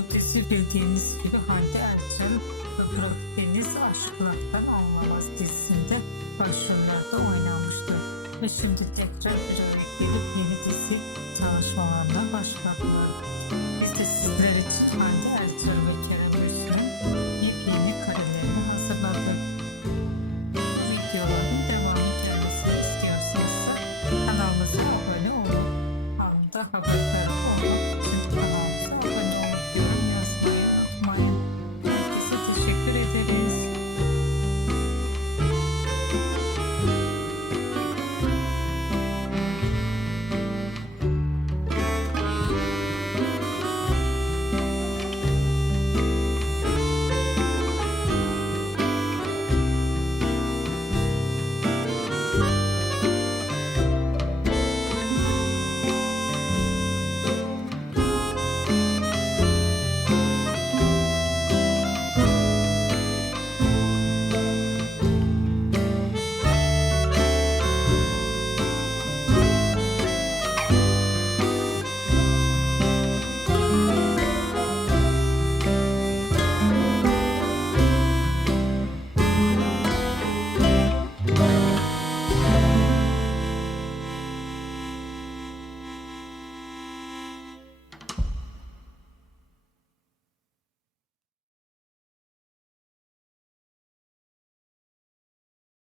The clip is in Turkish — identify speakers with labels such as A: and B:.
A: ötesi bildiğiniz gibi Hande Erçel, Öbür Deniz Aşk Naktan Anlamaz dizisinde başrollerde oynamıştı. Ve şimdi tekrar bir araya gelip yeni dizi çalışmalarına başladılar. Biz de sizler için Hande Erçel ve Kerem Bürsin'in yepyeni karelerini hazırladık. Videoların devamı gelmesini istiyorsanız kanalımıza abone olun. Anında haberdar